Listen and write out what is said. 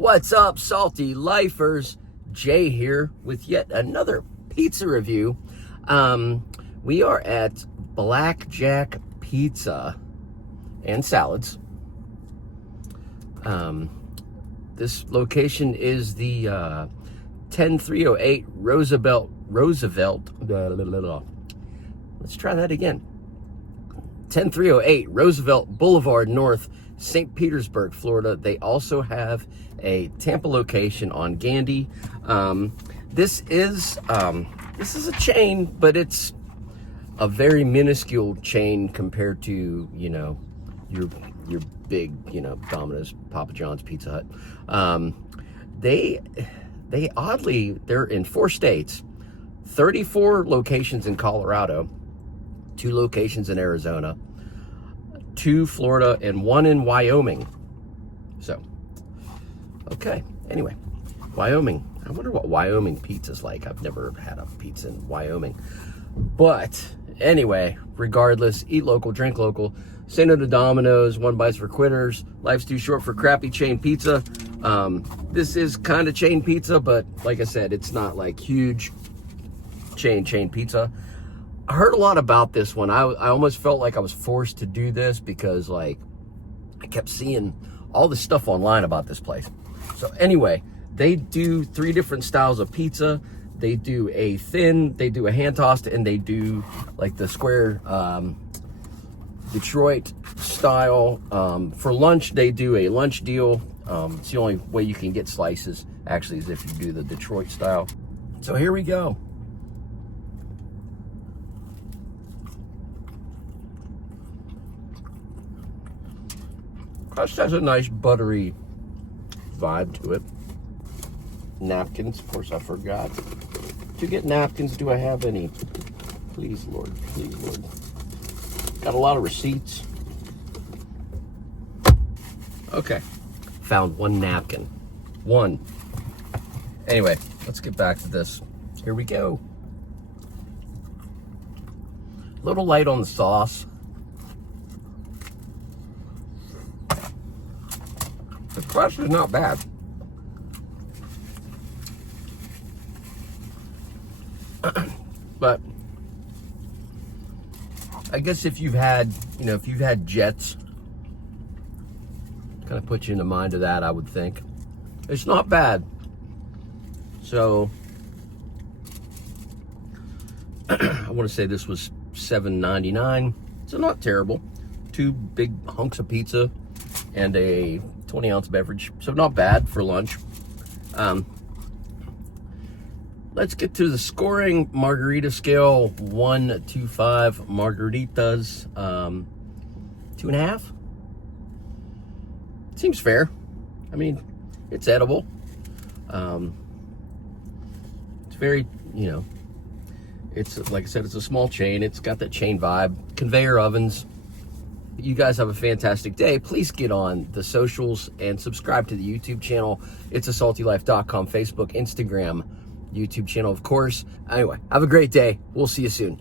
What's up, salty lifers? Jay here with yet another pizza review. We are at Blackjack Pizza and Salads. This location is the 10308 Roosevelt. Let's try that again. 10308 Roosevelt Boulevard North, St. Petersburg, Florida. They also have a Tampa location on Gandy. This is a chain, but it's a very minuscule chain compared to, you know, your big, you know, Domino's, Papa John's, Pizza Hut. They oddly, they're in 4 states, 34 locations in Colorado, 2 locations in Arizona, 2 Florida, and 1 in Wyoming. So, okay. Anyway, Wyoming. I wonder what Wyoming pizza's like. I've never had a pizza in Wyoming. But anyway, regardless, eat local, drink local. Say no to Domino's, 1 bites for quitters. Life's too short for crappy chain pizza. This is kind of chain pizza, but like I said, it's not like huge chain pizza. I heard a lot about this one. I almost felt like I was forced to do this because, like, I kept seeing all this stuff online about this place. So anyway, they do 3 different styles of pizza. They do a thin, they do a hand tossed, and they do like the square Detroit style. For lunch, they do a lunch deal. It's the only way you can get slices, actually, is if you do the Detroit style. So here we go. Crust has a nice buttery vibe to it. Napkins, of course, I forgot to get napkins. Do I have any? Please, Lord. Please, Lord. Got a lot of receipts. Okay. Found 1 napkin. 1. Anyway, let's get back to this. Here we go. A little light on the sauce. The crust is not bad. But I guess if you've had, you know, if you've had Jets, kind of put you in the mind of that, I would think. It's not bad. So I want to say this was $7.99. So not terrible. 2 big hunks of pizza and a 20-ounce beverage. So not bad for lunch. Let's get to the scoring. Margarita scale, 1 to 5 margaritas. 2.5. Seems fair. I mean, it's edible. It's very, you know, it's, like I said, it's a small chain. It's got that chain vibe. Conveyor ovens. You guys have a fantastic day. Please get on the socials and subscribe to the YouTube channel. It's asaltylife.com, Facebook, Instagram, YouTube channel, of course. Anyway, have a great day. We'll see you soon.